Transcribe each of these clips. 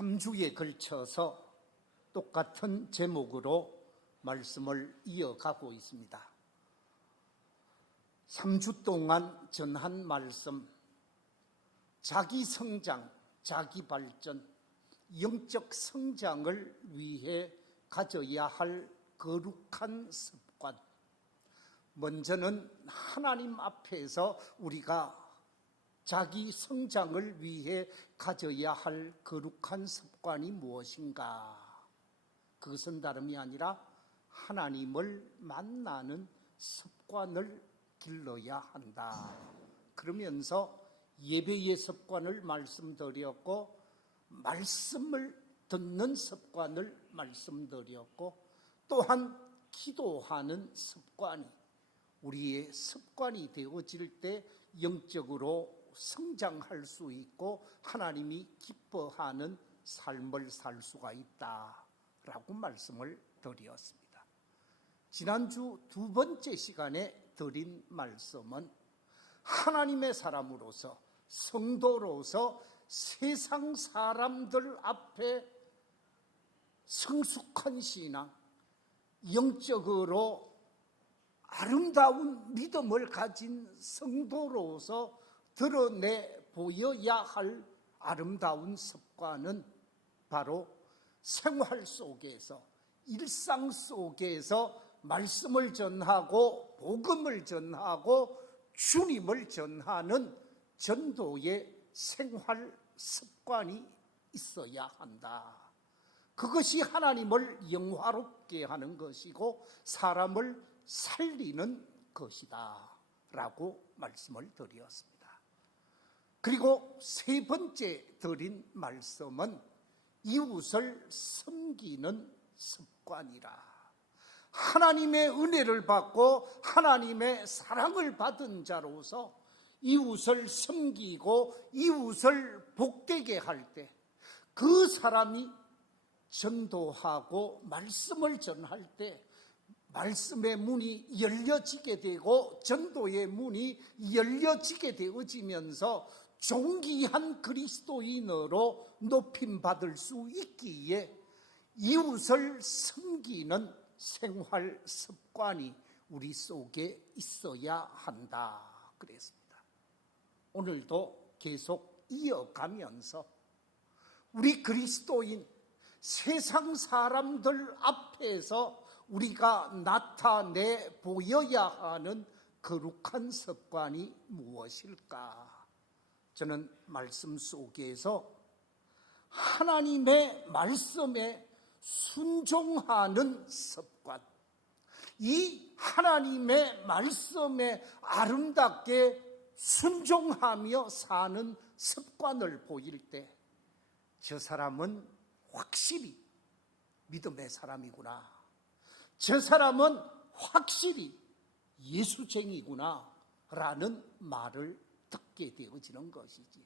3주에 걸쳐서 똑같은 제목으로 말씀을 이어가고 있습니다. 3주 동안 전한 말씀, 자기 성장, 자기 발전, 영적 성장을 위해 가져야 할 거룩한 습관. 먼저는 하나님 앞에서 우리가 자기 성장을 위해 가져야 할 거룩한 습관이 무엇인가? 그것은 다름이 아니라 하나님을 만나는 습관을 길러야 한다. 그러면서 예배의 습관을 말씀드렸고, 말씀을 듣는 습관을 말씀드렸고, 또한 기도하는 습관이 우리의 습관이 되어질 때 영적으로 성장할 수 있고 하나님이 기뻐하는 삶을 살 수가 있다라고 말씀을 드렸습니다. 지난주 두 번째 시간에 드린 말씀은 하나님의 사람으로서, 성도로서 세상 사람들 앞에 성숙한 신앙, 영적으로 아름다운 믿음을 가진 성도로서 드러내 보여야 할 아름다운 습관은 바로 생활 속에서, 일상 속에서 말씀을 전하고 복음을 전하고 주님을 전하는 전도의 생활 습관이 있어야 한다. 그것이 하나님을 영화롭게 하는 것이고 사람을 살리는 것이다 라고 말씀을 드렸습니다. 그리고 세 번째 드린 말씀은 이웃을 섬기는 습관이라. 하나님의 은혜를 받고 하나님의 사랑을 받은 자로서 이웃을 섬기고 이웃을 복되게 할 때 그 사람이 전도하고 말씀을 전할 때 말씀의 문이 열려지게 되고 전도의 문이 열려지게 되어지면서 존귀한 그리스도인으로 높임받을 수 있기에 이웃을 섬기는 생활 습관이 우리 속에 있어야 한다 그랬습니다. 오늘도 계속 이어가면서 우리 그리스도인, 세상 사람들 앞에서 우리가 나타내 보여야 하는 거룩한 습관이 무엇일까? 저는 말씀 속에서 하나님의 말씀에 순종하는 습관, 이 하나님의 말씀에 아름답게 순종하며 사는 습관을 보일 때 저 사람은 확실히 믿음의 사람이구나, 저 사람은 확실히 예수쟁이구나 라는 말을 듣게 되어지는 것이지요.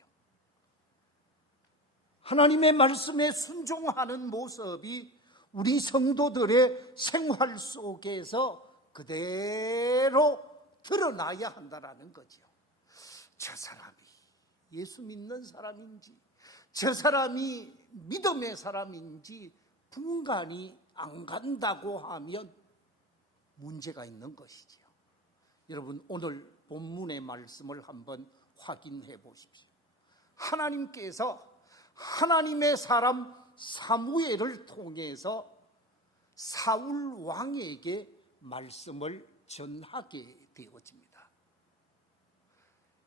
하나님의 말씀에 순종하는 모습이 우리 성도들의 생활 속에서 그대로 드러나야 한다라는 거죠. 저 사람이 예수 믿는 사람인지, 저 사람이 믿음의 사람인지 분간이 안 간다고 하면 문제가 있는 것이지요. 여러분, 오늘 본문의 말씀을 한번 확인해 보십시오. 하나님께서 하나님의 사람 사무엘을 통해서 사울 왕에게 말씀을 전하게 되어집니다.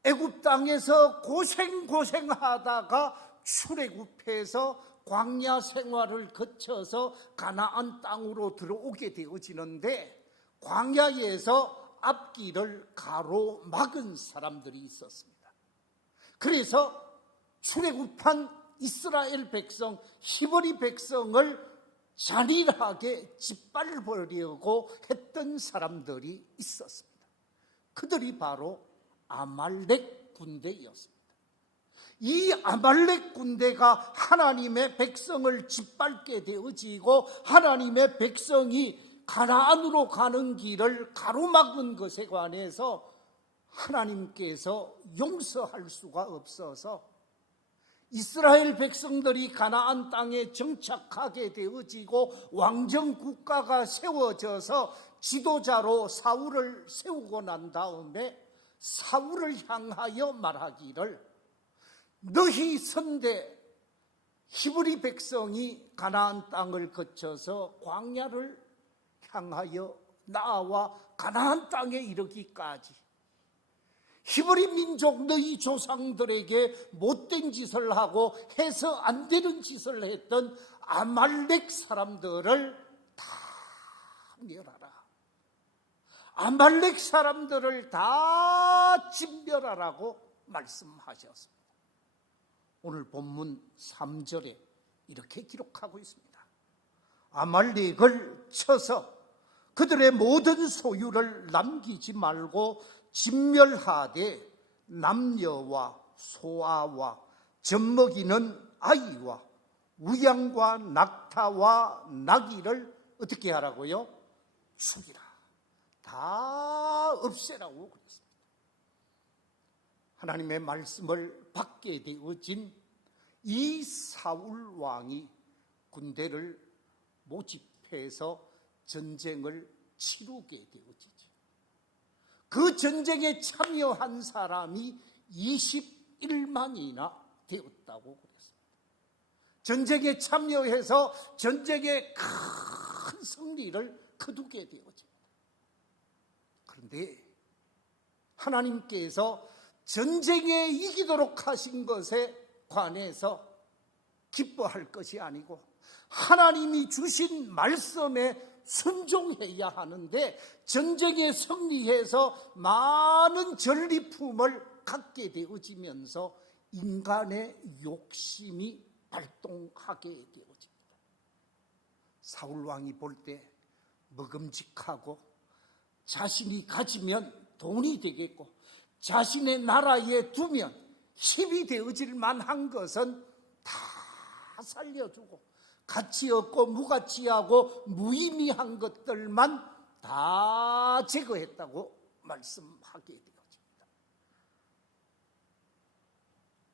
애굽 땅에서 고생하다가 출애굽해서 광야 생활을 거쳐서 가나안 땅으로 들어오게 되어지는데, 광야에서 앞길을 가로막은 사람들이 있었습니다. 그래서 출애굽한 이스라엘 백성, 히브리 백성을 잔인하게 짓밟으려고 했던 사람들이 있었습니다. 그들이 바로 아말렉 군대였습니다. 이 아말렉 군대가 하나님의 백성을 짓밟게 되어지고 하나님의 백성이 가나안으로 가는 길을 가로막은 것에 관해서 하나님께서 용서할 수가 없어서 이스라엘 백성들이 가나안 땅에 정착하게 되어지고 왕정 국가가 세워져서 지도자로 사울을 세우고 난 다음에 사울을 향하여 말하기를 너희 선대 히브리 백성이 가나안 땅을 거쳐서 광야를 향하여 나아와 가나안 땅에 이르기까지 히브리 민족 너희 조상들에게 못된 짓을 하고 해서 안 되는 짓을 했던 아말렉 사람들을 다 멸하라. 아말렉 사람들을 다 진멸하라고 말씀하셨습니다. 오늘 본문 3절에 이렇게 기록하고 있습니다. 아말렉을 쳐서 그들의 모든 소유를 남기지 말고 진멸하되 남녀와 소아와 젖먹이는 아이와 우양과 낙타와 나귀를 어떻게 하라고요? 죽이라. 다 없애라고 그랬습니다. 하나님의 말씀을 받게 되어진 이 사울 왕이 군대를 모집해서 전쟁을 치르게 되어지죠. 그 전쟁에 참여한 사람이 21만이나 되었다고 그랬습니다. 전쟁에 참여해서 전쟁에 큰 승리를 거두게 되어집니다. 그런데 하나님께서 전쟁에 이기도록 하신 것에 관해서 기뻐할 것이 아니고 하나님이 주신 말씀에 순종해야 하는데 전쟁에 승리해서 많은 전리품을 갖게 되어지면서 인간의 욕심이 발동하게 되어집니다. 사울왕이 볼 때 먹음직하고 자신이 가지면 돈이 되겠고 자신의 나라에 두면 힘이 되어질 만한 것은 다 살려주고 가치 없고 무가치하고 무의미한 것들만 다 제거했다고 말씀하게 되어집니다.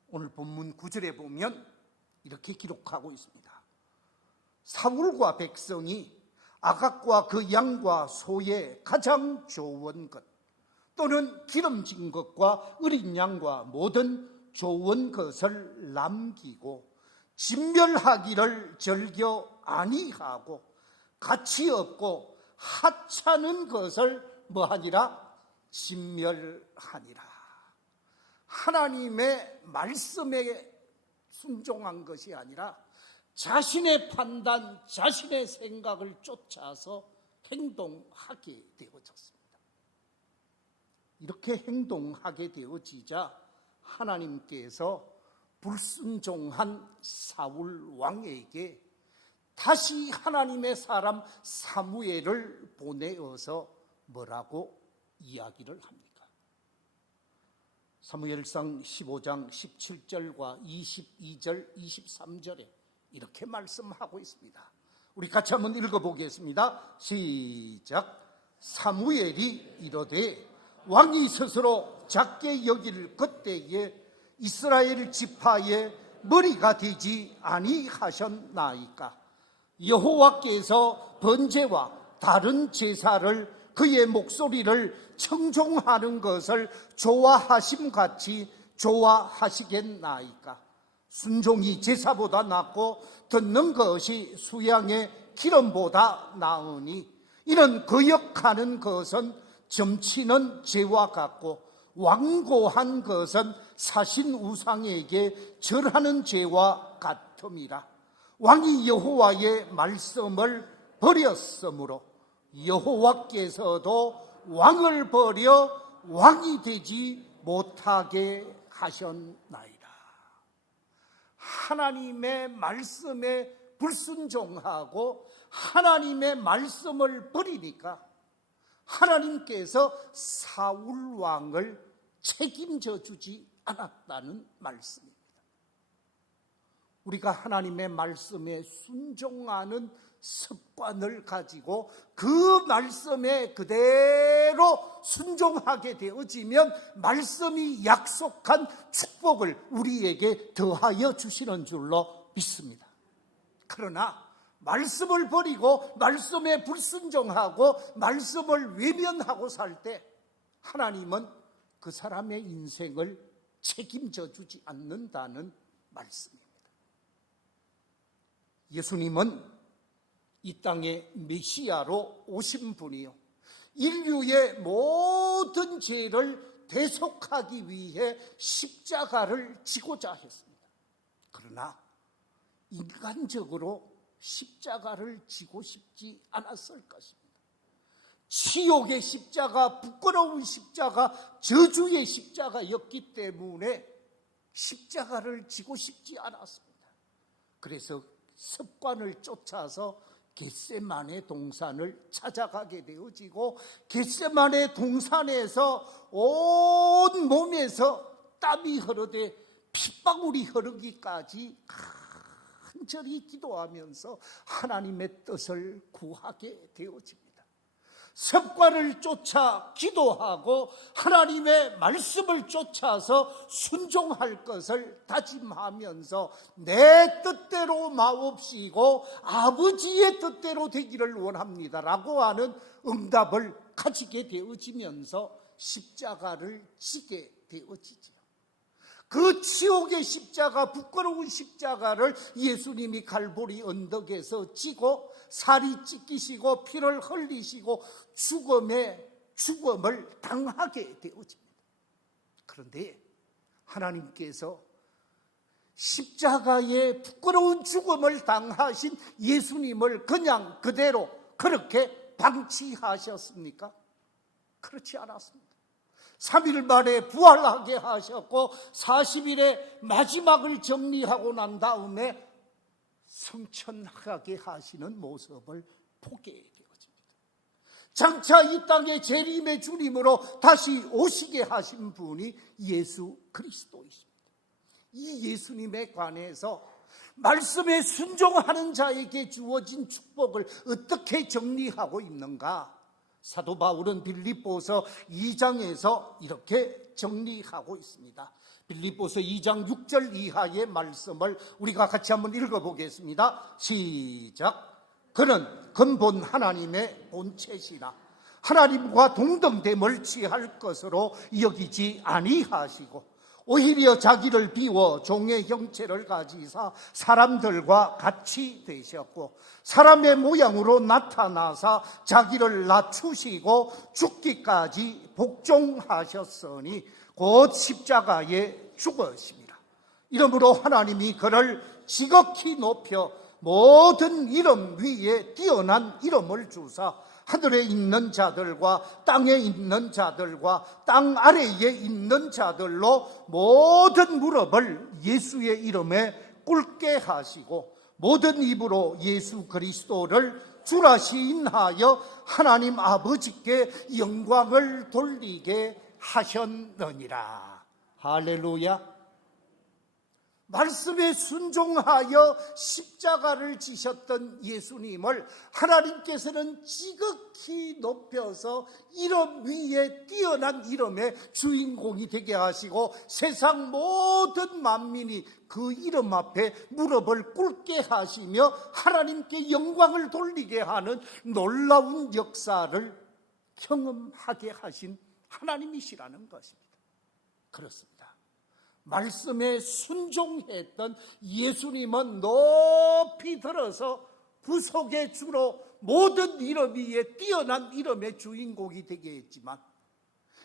오늘 본문 9절에 보면 이렇게 기록하고 있습니다. 사울과 백성이 아각과 그 양과 소의 가장 좋은 것 또는 기름진 것과 어린 양과 모든 좋은 것을 남기고 진멸하기를 즐겨 아니하고 가치 없고 하찮은 것을 뭐하니라? 진멸하니라. 하나님의 말씀에 순종한 것이 아니라 자신의 판단, 자신의 생각을 쫓아서 행동하게 되어졌습니다. 이렇게 행동하게 되어지자 하나님께서 불순종한 사울 왕에게 다시 하나님의 사람 사무엘을 보내어서 뭐라고 이야기를 합니까? 사무엘상 15장 17절과 22절, 23절에 이렇게 말씀하고 있습니다. 우리 같이 한번 읽어보겠습니다. 시작. 사무엘이 이르되 왕이 스스로 작게 여길 그때에 이스라엘 지파의 머리가 되지 아니하셨나이까? 여호와께서 번제와 다른 제사를 그의 목소리를 청종하는 것을 좋아하심같이 좋아하시겠나이까? 순종이 제사보다 낫고 듣는 것이 수양의 기름보다 나으니 이는 거역하는 것은 점치는 죄와 같고 완고한 것은 사신 우상에게 절하는 죄와 같음이라. 왕이 여호와의 말씀을 버렸으므로 여호와께서도 왕을 버려 왕이 되지 못하게 하셨나이다. 하나님의 말씀에 불순종하고 하나님의 말씀을 버리니까 하나님께서 사울 왕을 책임져 주지 않았다는 말씀입니다. 우리가 하나님의 말씀에 순종하는 습관을 가지고 그 말씀에 그대로 순종하게 되어지면 말씀이 약속한 축복을 우리에게 더하여 주시는 줄로 믿습니다. 그러나 말씀을 버리고 말씀에 불순종하고 말씀을 외면하고 살 때 하나님은 그 사람의 인생을 책임져 주지 않는다는 말씀입니다. 예수님은 이 땅에 메시아로 오신 분이요, 인류의 모든 죄를 대속하기 위해 십자가를 지고자 했습니다. 그러나 인간적으로 십자가를 지고 싶지 않았을 것입니다. 치욕의 십자가, 부끄러운 십자가, 저주의 십자가였기 때문에 십자가를 지고 싶지 않았습니다. 그래서 습관을 쫓아서 겟세마네 동산을 찾아가게 되어지고, 겟세마네 동산에서 온 몸에서 땀이 흐르되 핏방울이 흐르기까지 간절히 기도하면서 하나님의 뜻을 구하게 되어집니다. 습관을 쫓아 기도하고 하나님의 말씀을 쫓아서 순종할 것을 다짐하면서 내 뜻대로 마옵시고 아버지의 뜻대로 되기를 원합니다라고 하는 응답을 가지게 되어지면서 십자가를 지게 되어지죠. 그 치욕의 십자가, 부끄러운 십자가를 예수님이 갈보리 언덕에서 지고 살이 찢기시고 피를 흘리시고 죽음을 당하게 되어집니다. 그런데 하나님께서 십자가의 부끄러운 죽음을 당하신 예수님을 그냥 그대로 그렇게 방치하셨습니까? 그렇지 않았습니다. 3일 만에 부활하게 하셨고 40일의 마지막을 정리하고 난 다음에 승천하게 하시는 모습을 보게 되어집니다. 장차 이 땅에 재림의 주님으로 다시 오시게 하신 분이 예수 그리스도이십니다. 이 예수님에 관해서 말씀에 순종하는 자에게 주어진 축복을 어떻게 정리하고 있는가? 사도 바울은 빌립보서 2장에서 이렇게 정리하고 있습니다. 빌립보서 2장 6절 이하의 말씀을 우리가 같이 한번 읽어보겠습니다. 시작. 그는 근본 하나님의 본체시나 하나님과 동등됨을 취할 것으로 여기지 아니하시고 오히려 자기를 비워 종의 형체를 가지사 사람들과 같이 되셨고 사람의 모양으로 나타나사 자기를 낮추시고 죽기까지 복종하셨으니 곧 십자가에 죽으심이라. 이러므로 하나님이 그를 지극히 높여 모든 이름 위에 뛰어난 이름을 주사 하늘에 있는 자들과 땅에 있는 자들과 땅 아래에 있는 자들로 모든 무릎을 예수의 이름에 꿇게 하시고 모든 입으로 예수 그리스도를 주라 시인하여 하나님 아버지께 영광을 돌리게 하셨느니라. 할렐루야. 말씀에 순종하여 십자가를 지셨던 예수님을 하나님께서는 지극히 높여서 이름 위에 뛰어난 이름의 주인공이 되게 하시고 세상 모든 만민이 그 이름 앞에 무릎을 꿇게 하시며 하나님께 영광을 돌리게 하는 놀라운 역사를 경험하게 하신 하나님이시라는 것입니다. 그렇습니다. 말씀에 순종했던 예수님은 높이 들어서 구속의 주로 모든 이름 위에 뛰어난 이름의 주인공이 되게 했지만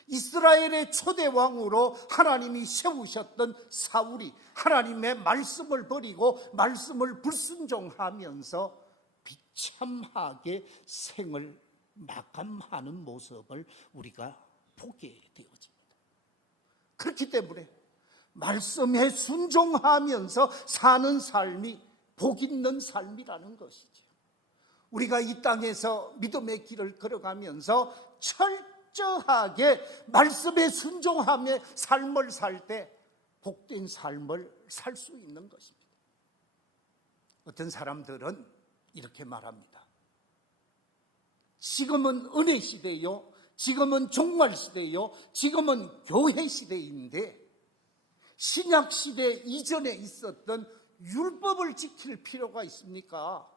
이스라엘의 초대 왕으로 하나님이 세우셨던 사울이 하나님의 말씀을 버리고 말씀을 불순종하면서 비참하게 생을 마감하는 모습을 우리가 보게 되어집니다. 그렇기 때문에 말씀에 순종하면서 사는 삶이 복 있는 삶이라는 것이죠. 우리가 이 땅에서 믿음의 길을 걸어가면서 철저하게 말씀에 순종하며 삶을 살 때 복된 삶을 살 수 있는 것입니다. 어떤 사람들은 이렇게 말합니다. 지금은 은혜 시대요, 지금은 종말 시대요, 지금은 교회 시대인데 신약 시대 이전에 있었던 율법을 지킬 필요가 있습니까?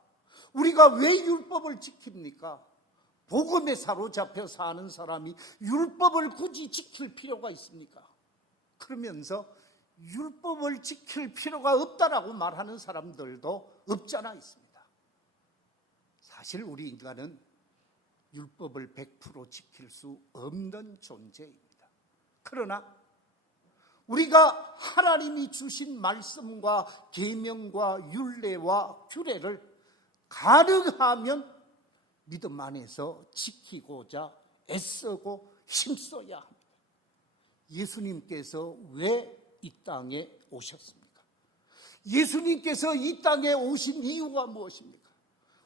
우리가 왜 율법을 지킵니까? 복음에 사로잡혀 사는 사람이 율법을 굳이 지킬 필요가 있습니까? 그러면서 율법을 지킬 필요가 없다라고 말하는 사람들도 없잖아 있습니다. 사실 우리 인간은 율법을 100% 지킬 수 없는 존재입니다. 그러나 우리가 하나님이 주신 말씀과 계명과 율례와 규례를 가능하면 믿음 안에서 지키고자 애쓰고 힘써야 합니다. 예수님께서 왜 이 땅에 오셨습니까? 예수님께서 이 땅에 오신 이유가 무엇입니까?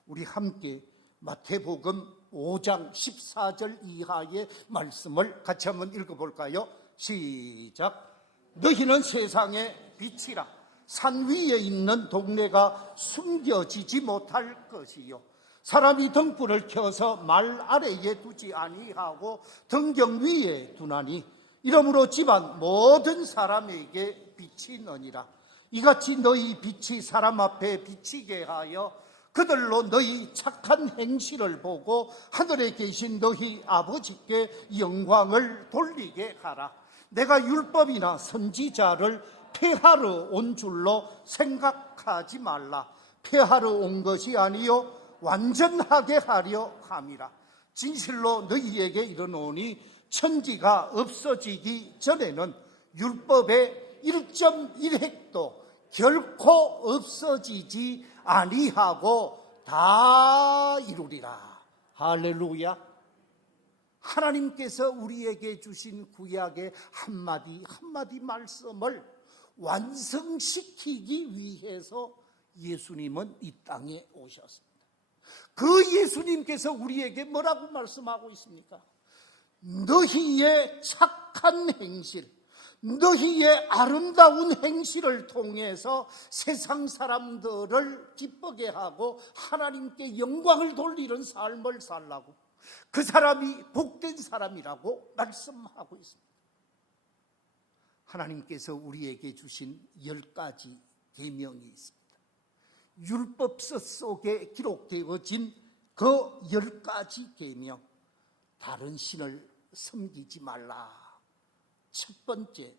우리 함께 마태복음 5장 14절 이하의 말씀을 같이 한번 읽어볼까요? 시작. 너희는 세상의 빛이라. 산 위에 있는 동네가 숨겨지지 못할 것이요, 사람이 등불을 켜서 말 아래에 두지 아니하고 등경 위에 두나니 이러므로 집안 모든 사람에게 빛이 너니라. 이같이 너희 빛이 사람 앞에 비치게 하여 그들로 너희 착한 행실을 보고 하늘에 계신 너희 아버지께 영광을 돌리게 하라. 내가 율법이나 선지자를 폐하러 온 줄로 생각하지 말라. 폐하러 온 것이 아니요 완전하게 하려 함이라. 진실로 너희에게 이르노니 천지가 없어지기 전에는 율법의 1.1획도 결코 없어지지 아니하고 다 이루리라. 할렐루야. 하나님께서 우리에게 주신 구약의 한마디 한마디 말씀을 완성시키기 위해서 예수님은 이 땅에 오셨습니다. 그 예수님께서 우리에게 뭐라고 말씀하고 있습니까? 너희의 착한 행실, 너희의 아름다운 행실을 통해서 세상 사람들을 기쁘게 하고 하나님께 영광을 돌리는 삶을 살라고, 그 사람이 복된 사람이라고 말씀하고 있습니다. 하나님께서 우리에게 주신 10가지 계명이 있습니다. 율법서 속에 기록되어진 그 10가지 계명, 다른 신을 섬기지 말라. 첫 번째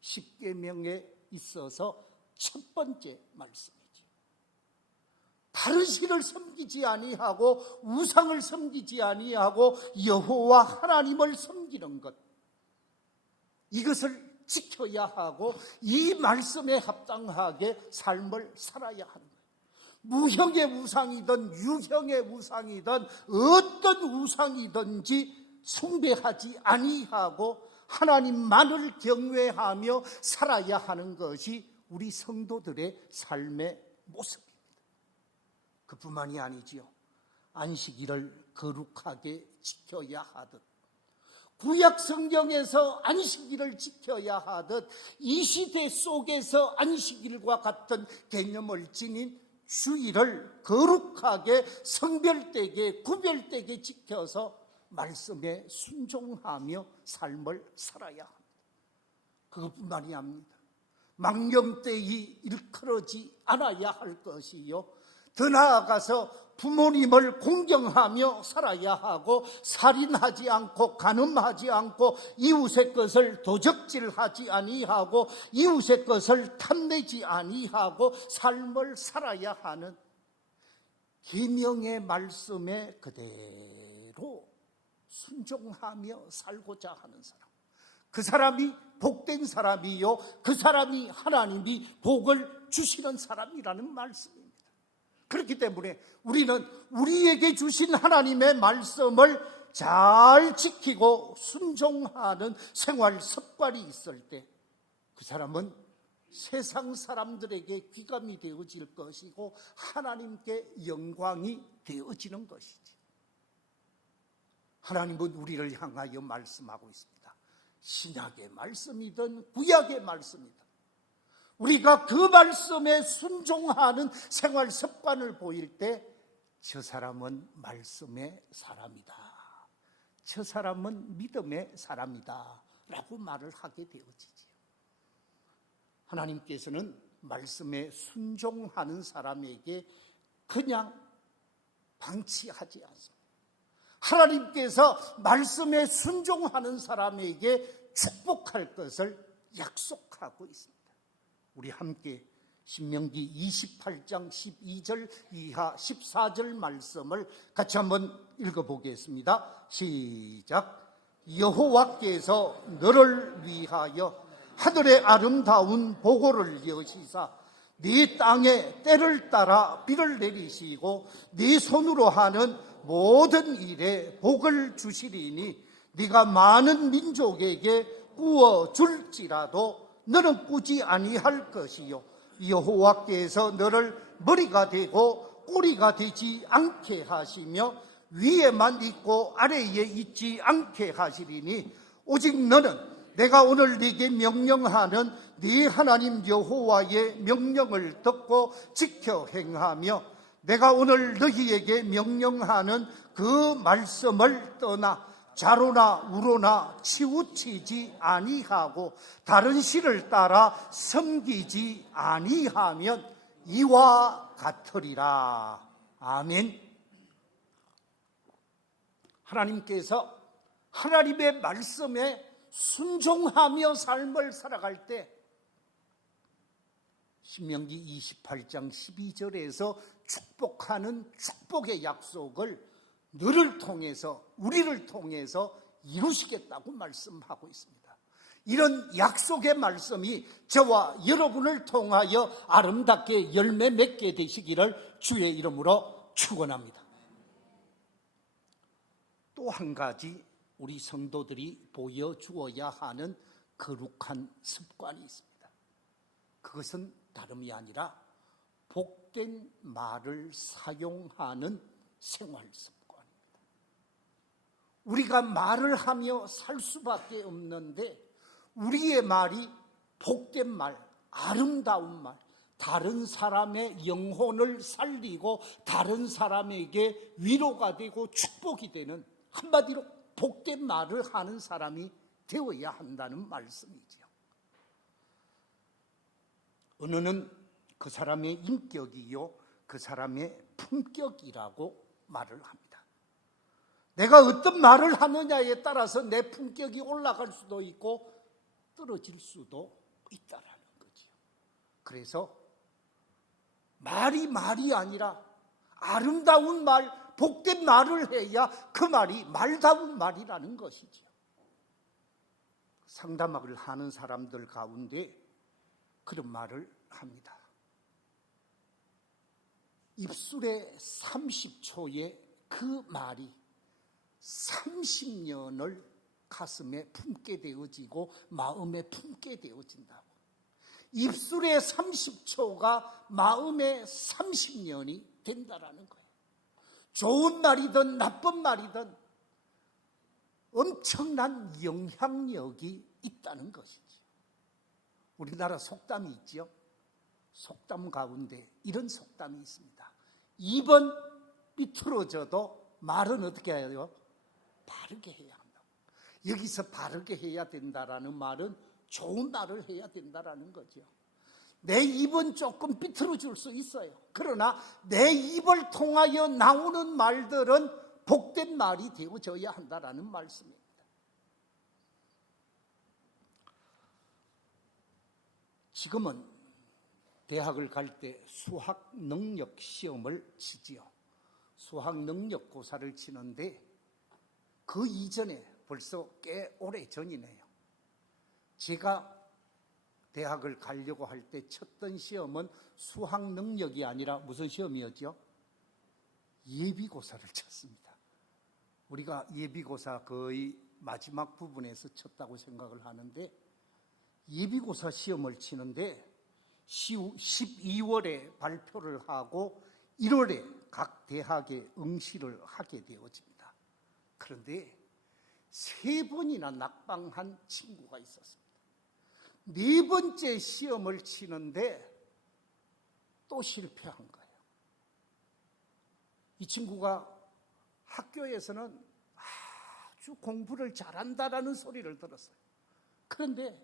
10계명에 있어서 첫 번째 말씀이죠. 다른 신을 섬기지 아니하고 우상을 섬기지 아니하고 여호와 하나님을 섬기는 것, 이것을 지켜야 하고 이 말씀에 합당하게 삶을 살아야 하는 거예요. 무형의 우상이든 유형의 우상이든 어떤 우상이든지 숭배하지 아니하고 하나님만을 경외하며 살아야 하는 것이 우리 성도들의 삶의 모습입니다. 그뿐만이 아니지요. 안식일을 거룩하게 지켜야 하듯, 구약 성경에서 안식일을 지켜야 하듯 이 시대 속에서 안식일과 같은 개념을 지닌 주일을 거룩하게 성별되게 구별되게 지켜서 말씀에 순종하며 삶을 살아야 합니다. 그것뿐만이 아닙니다. 망령되이 일컬어지 않아야 할 것이요, 더 나아가서 부모님을 공경하며 살아야 하고 살인하지 않고 간음하지 않고 이웃의 것을 도적질하지 아니하고 이웃의 것을 탐내지 아니하고 삶을 살아야 하는 계명의 말씀에 그대로 순종하며 살고자 하는 사람, 그 사람이 복된 사람이요, 그 사람이 하나님이 복을 주시는 사람이라는 말씀입니다. 그렇기 때문에 우리는 우리에게 주신 하나님의 말씀을 잘 지키고 순종하는 생활 습관이 있을 때 그 사람은 세상 사람들에게 귀감이 되어질 것이고 하나님께 영광이 되어지는 것이지. 하나님은 우리를 향하여 말씀하고 있습니다. 신약의 말씀이든 구약의 말씀이든 우리가 그 말씀에 순종하는 생활 습관을 보일 때 저 사람은 말씀의 사람이다, 저 사람은 믿음의 사람이다 라고 말을 하게 되어지지요. 하나님께서는 말씀에 순종하는 사람에게 그냥 방치하지 않습니다. 하나님께서 말씀에 순종하는 사람에게 축복할 것을 약속하고 있습니다. 우리 함께 신명기 28장 12절 이하 14절 말씀을 같이 한번 읽어보겠습니다. 시작. 여호와께서 너를 위하여 하늘의 아름다운 보고를 여시사 네 땅에 때를 따라 비를 내리시고 네 손으로 하는 모든 일에 복을 주시리니 네가 많은 민족에게 꾸어 줄지라도 너는 꾸지 아니할 것이요 여호와께서 너를 머리가 되고 꼬리가 되지 않게 하시며 위에만 있고 아래에 있지 않게 하시리니 오직 너는 내가 오늘 네게 명령하는 네 하나님 여호와의 명령을 듣고 지켜 행하며 내가 오늘 너희에게 명령하는 그 말씀을 떠나 좌로나 우로나 치우치지 아니하고 다른 신을 따라 섬기지 아니하면 이와 같으리라. 아멘. 하나님께서 하나님의 말씀에 순종하며 삶을 살아갈 때 신명기 28장 12절에서 축복하는 축복의 약속을 너를 통해서 우리를 통해서 이루시겠다고 말씀하고 있습니다. 이런 약속의 말씀이 저와 여러분을 통하여 아름답게 열매 맺게 되시기를 주의 이름으로 축원합니다. 또 한 가지 우리 성도들이 보여주어야 하는 거룩한 습관이 있습니다. 그것은 다름이 아니라 복된 말을 사용하는 생활 습관. 우리가 말을 하며 살 수밖에 없는데 우리의 말이 복된 말, 아름다운 말, 다른 사람의 영혼을 살리고 다른 사람에게 위로가 되고 축복이 되는, 한마디로 복된 말을 하는 사람이 되어야 한다는 말씀이지요. 은혜는 그 사람의 인격이요 그 사람의 품격이라고 말을 합니다. 내가 어떤 말을 하느냐에 따라서 내 품격이 올라갈 수도 있고 떨어질 수도 있다라는 거죠. 그래서 말이 아니라 아름다운 말, 복된 말을 해야 그 말이 말다운 말이라는 것이죠. 상담학을 하는 사람들 가운데 그런 말을 합니다. 입술의 30초의 그 말이 30년을 가슴에 품게 되어지고 마음에 품게 되어진다고. 입술의 30초가 마음에 30년이 된다라는 거예요. 좋은 말이든 나쁜 말이든 엄청난 영향력이 있다는 것이죠. 우리나라 속담이 있죠. 속담 가운데 이런 속담이 있습니다. 입은 삐뚤어져도 말은 어떻게 해요? 바르게 해야 한다고. 여기서 바르게 해야 된다라는 말은 좋은 말을 해야 된다라는 거죠. 내 입은 조금 삐뚤어질 수 있어요. 그러나 내 입을 통하여 나오는 말들은 복된 말이 되어져야 한다라는 말씀입니다. 지금은 대학을 갈 때 수학 능력 시험을 치지요. 수학 능력 고사를 치는데 그 이전에 벌써 꽤 오래 전이네요. 제가 대학을 가려고 할 때 쳤던 시험은 수학 능력이 아니라 무슨 시험이었죠? 예비고사를 쳤습니다. 우리가 예비고사 거의 마지막 부분에서 쳤다고 생각을 하는데 예비고사 시험을 치는데 12월에 발표를 하고 1월에 각 대학에 응시를 하게 되어집니다. 그런데 3번이나 낙방한 친구가 있었습니다. 네 번째 시험을 치는데 또 실패한 거예요. 이 친구가 학교에서는 아주 공부를 잘한다라는 소리를 들었어요. 그런데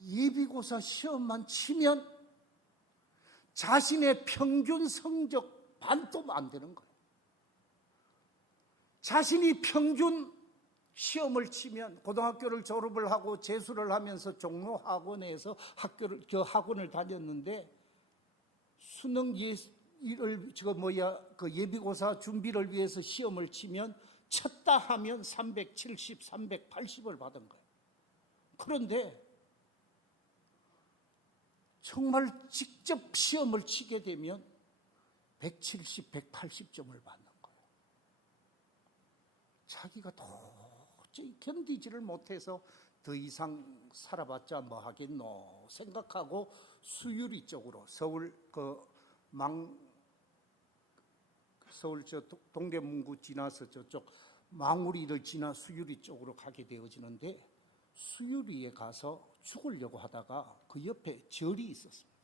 예비고사 시험만 치면 자신의 평균 성적 반도 안 되는 거예요. 자신이 평균 시험을 치면 고등학교를 졸업을 하고 재수를 하면서 종로학원에서 학원을 다녔는데 수능 예비고사 준비를 위해서 시험을 치면 쳤다 하면 370, 380을 받은 거예요. 그런데 정말 직접 시험을 치게 되면 170, 180점을 받는 거예요. 자기가 도저히 견디지를 못해서 더 이상 살아봤자 뭐 하겠노 생각하고 수유리 쪽으로 서울 동대문구 지나서 저쪽 망우리를 지나 수유리 쪽으로 가게 되어지는데 수유리에 가서 죽으려고 하다가 그 옆에 절이 있었습니다.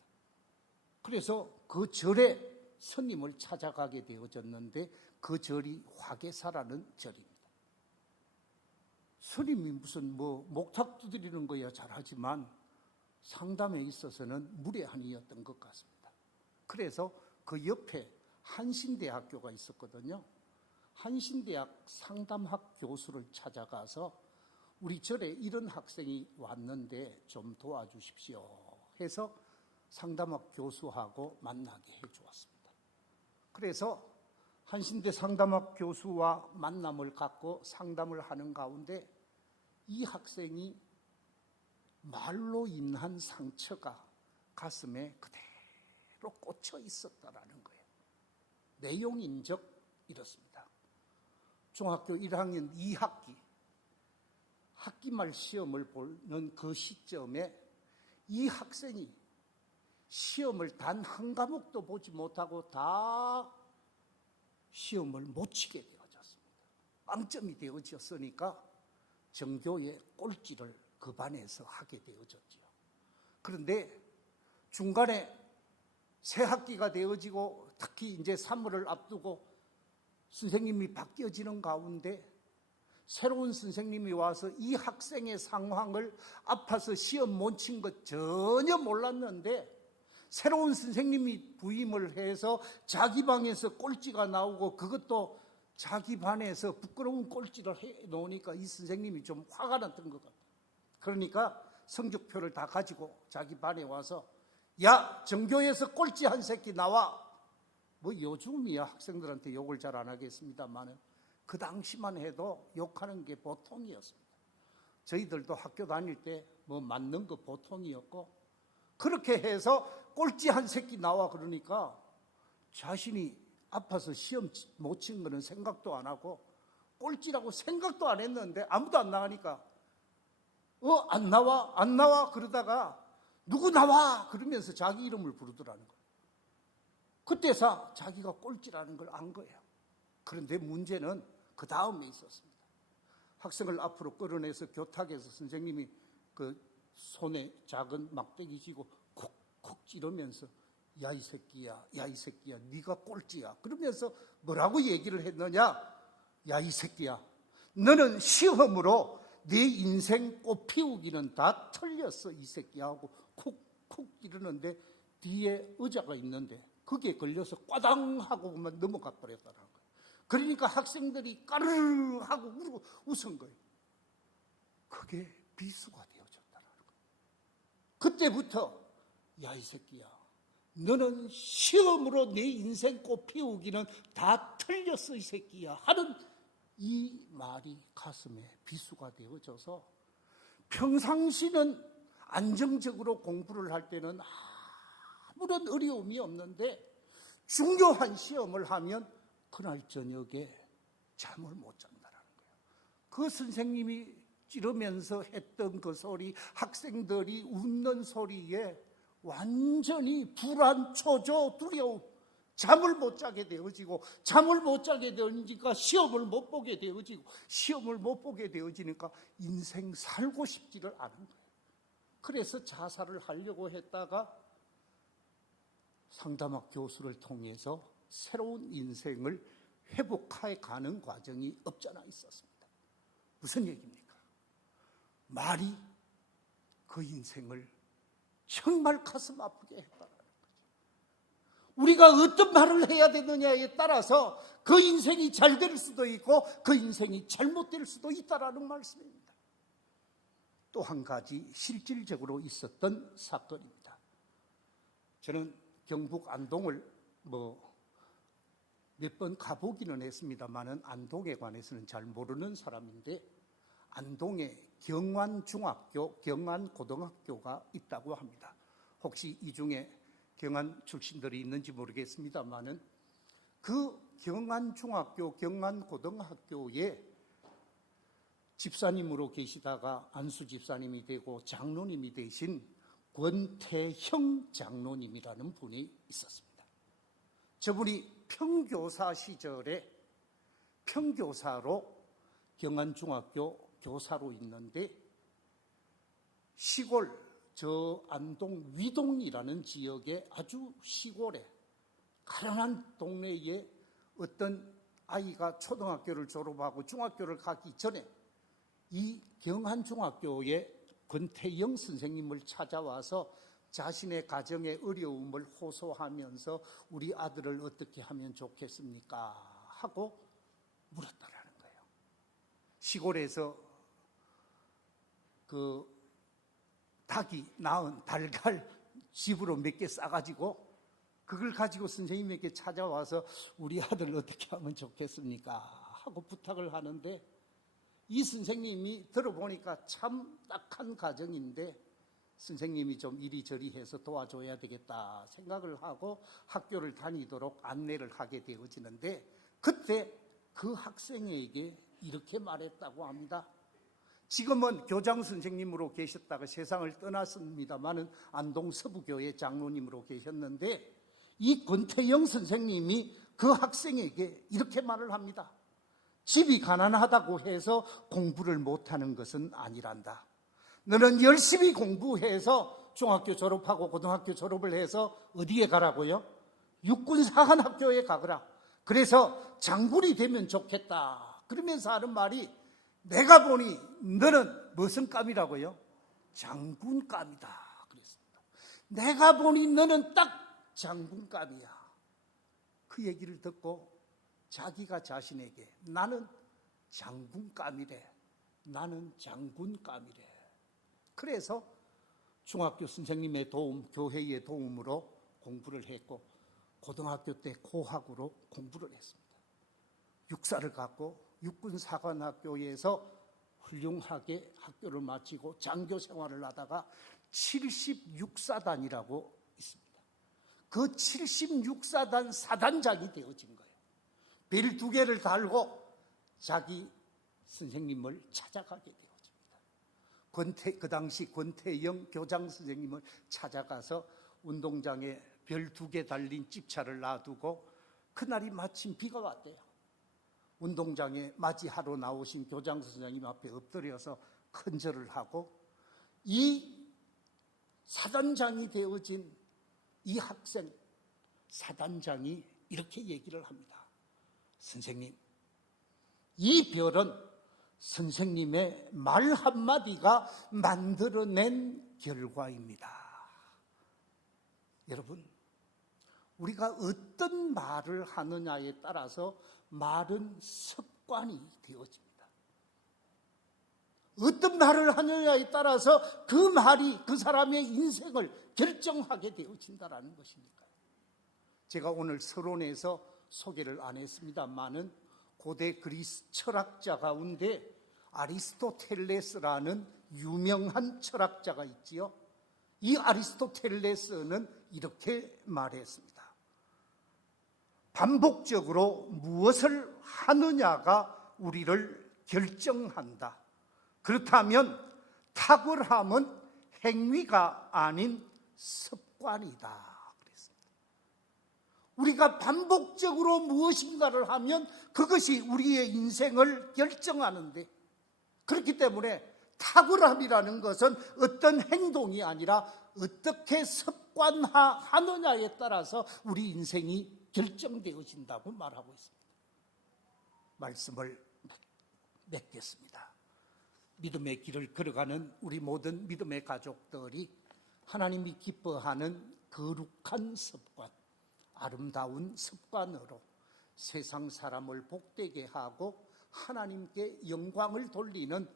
그래서 그 절에 스님을 찾아가게 되어졌는데 그 절이 화계사라는 절입니다. 스님이 무슨 목탁 두드리는 거야 잘하지만 상담에 있어서는 무례한이었던 것 같습니다. 그래서 그 옆에 한신대학교가 있었거든요. 한신대학 상담학 교수를 찾아가서 우리 절에 이런 학생이 왔는데 좀 도와주십시오 해서 상담학 교수하고 만나게 해주었습니다. 그래서 한신대 상담학 교수와 만남을 갖고 상담을 하는 가운데 이 학생이 말로 인한 상처가 가슴에 그대로 꽂혀 있었다라는 거예요. 내용인적 이렇습니다. 중학교 1학년 2학기 학기말 시험을 보는 그 시점에 이 학생이 시험을 단 한 과목도 보지 못하고 다 시험을 못 치게 되어졌습니다. 빵점이 되어졌으니까 전교의 꼴찌를 그 반에서 하게 되어졌죠. 그런데 중간에 새 학기가 되어지고 특히 이제 3월을 앞두고 선생님이 바뀌어지는 가운데 새로운 선생님이 와서 이 학생의 상황을 아파서 시험 못 친 것 전혀 몰랐는데 새로운 선생님이 부임을 해서 자기 방에서 꼴찌가 나오고 그것도 자기 반에서 부끄러운 꼴찌를 해 놓으니까 이 선생님이 좀 화가 났던 것 같아요. 그러니까 성적표를 다 가지고 자기 반에 와서 야 전교에서 꼴찌 한 새끼 나와. 뭐 요즘이야 학생들한테 욕을 잘 안 하겠습니다만은 그 당시만 해도 욕하는 게 보통이었습니다. 저희들도 학교 다닐 때 뭐 맞는 거 보통이었고 그렇게 해서 꼴찌 한 새끼 나와 그러니까 자신이 아파서 시험 못 친 거는 생각도 안 하고 꼴찌라고 생각도 안 했는데 아무도 안 나가니까 안 나와 그러다가 누구 나와 그러면서 자기 이름을 부르더라는 거예요. 그때서 자기가 꼴찌라는 걸 안 거예요. 그런데 문제는 그 다음에 있었습니다. 학생을 앞으로 끌어내서 교탁에서 선생님이 그 손에 작은 막대기 쥐고 콕콕 찌르면서 야 이 새끼야 네가 꼴찌야 그러면서 뭐라고 얘기를 했느냐. 야 이 새끼야 너는 시험으로 네 인생 꽃 피우기는 다 틀렸어 이 새끼야 하고 콕콕 찌르는데 뒤에 의자가 있는데 거기에 걸려서 꽈당 하고 넘어가 버렸다는 거예요. 그러니까 학생들이 까르르 하고 웃은 거예요. 그게 비수가 되어졌다는 거예요. 그때부터 야 이 새끼야 너는 시험으로 내 인생 꽃 피우기는 다 틀렸어 이 새끼야 하는 이 말이 가슴에 비수가 되어져서 평상시는 안정적으로 공부를 할 때는 아무런 어려움이 없는데 중요한 시험을 하면 그날 저녁에 잠을 못 잔다는 거예요. 그 선생님이 찌르면서 했던 그 소리, 학생들이 웃는 소리에 완전히 불안, 초조, 두려움, 잠을 못 자게 되어지고 잠을 못 자게 되니까 시험을 못 보게 되어지고 시험을 못 보게 되어지니까 인생 살고 싶지를 않은 거예요. 그래서 자살을 하려고 했다가 상담학 교수를 통해서 새로운 인생을 회복해 가는 과정이 없잖아 있었습니다. 무슨 얘기입니까? 말이 그 인생을 정말 가슴 아프게 했다는 거죠. 우리가 어떤 말을 해야 되느냐에 따라서 그 인생이 잘 될 수도 있고 그 인생이 잘못될 수도 있다라는 말씀입니다. 또 한 가지 실질적으로 있었던 사건입니다. 저는 경북 안동을 몇 번 가보기는 했습니다만은 안동에 관해서는 잘 모르는 사람인데, 안동에 경안중학교, 경안고등학교가 있다고 합니다. 혹시 이 중에 경안 출신들이 있는지 모르겠습니다만은 그 경안중학교, 경안고등학교에 집사님으로 계시다가 안수 집사님이 되고 장로님이 되신 권태형 장로님이라는 분이 있었습니다. 저분이 평교사 시절에 평교사로 경안중학교 교사로 있는데, 시골 저 안동 위동이라는 지역의 아주 시골에 가련한 동네에 어떤 아이가 초등학교를 졸업하고 중학교를 가기 전에 이 경안중학교에 권태영 선생님을 찾아와서 자신의 가정의 어려움을 호소하면서 우리 아들을 어떻게 하면 좋겠습니까? 하고 물었다라는 거예요. 시골에서 그 닭이 낳은 달걀 집으로 몇 개 싸가지고 그걸 가지고 선생님에게 찾아와서 우리 아들을 어떻게 하면 좋겠습니까? 하고 부탁을 하는데, 이 선생님이 들어보니까 참 딱한 가정인데 선생님이 좀 이리저리 해서 도와줘야 되겠다 생각을 하고 학교를 다니도록 안내를 하게 되어지는데, 그때 그 학생에게 이렇게 말했다고 합니다. 지금은 교장 선생님으로 계셨다가 세상을 떠났습니다마는 안동 서부교회 장로님으로 계셨는데, 이 권태영 선생님이 그 학생에게 이렇게 말을 합니다. 집이 가난하다고 해서 공부를 못하는 것은 아니란다. 너는 열심히 공부해서 중학교 졸업하고 고등학교 졸업을 해서 어디에 가라고요? 육군사관학교에 가거라. 그래서 장군이 되면 좋겠다. 그러면서 하는 말이, 내가 보니 너는 무슨 감이라고요? 장군감이다 그랬습니다. 내가 보니 너는 딱 장군감이야. 그 얘기를 듣고 자기가 자신에게 나는 장군감이래, 나는 장군감이래. 그래서 중학교 선생님의 도움, 교회의 도움으로 공부를 했고 고등학교 때 고학으로 공부를 했습니다. 육사를 갖고 육군사관학교에서 훌륭하게 학교를 마치고 장교 생활을 하다가 76사단이라고 있습니다. 그 76사단 사단장이 되어진 거예요. 벨 2개를 달고 자기 선생님을 찾아가게 되어집니다. 그 당시 권태영 교장 선생님을 찾아가서 운동장에 별 2개 달린 집차를 놔두고, 그날이 마침 비가 왔대요. 운동장에 맞이하러 나오신 교장 선생님 앞에 엎드려서 큰절을 하고, 이 사단장이 되어진 이 학생 사단장이 이렇게 얘기를 합니다. 선생님, 이 별은 선생님의 말 한마디가 만들어낸 결과입니다. 여러분, 우리가 어떤 말을 하느냐에 따라서 말은 습관이 되어집니다. 어떤 말을 하느냐에 따라서 그 말이 그 사람의 인생을 결정하게 되어진다는 것이니까요. 제가 오늘 서론에서 소개를 안 했습니다만은 고대 그리스 철학자 가운데 아리스토텔레스라는 유명한 철학자가 있지요. 이 아리스토텔레스는 이렇게 말했습니다. 반복적으로 무엇을 하느냐가 우리를 결정한다. 그렇다면 탁월함은 행위가 아닌 습관이다. 그랬습니다. 우리가 반복적으로 무엇인가를 하면 그것이 우리의 인생을 결정하는데, 그렇기 때문에 탁월함이라는 것은 어떤 행동이 아니라 어떻게 습관화하느냐에 따라서 우리 인생이 결정되어진다고 말하고 있습니다. 말씀을 맺겠습니다. 믿음의 길을 걸어가는 우리 모든 믿음의 가족들이 하나님이 기뻐하는 거룩한 습관, 아름다운 습관으로 세상 사람을 복되게 하고 하나님께 영광을 돌리는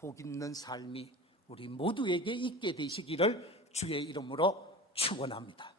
복 있는 삶이 우리 모두에게 있게 되시기를 주의 이름으로 축원합니다.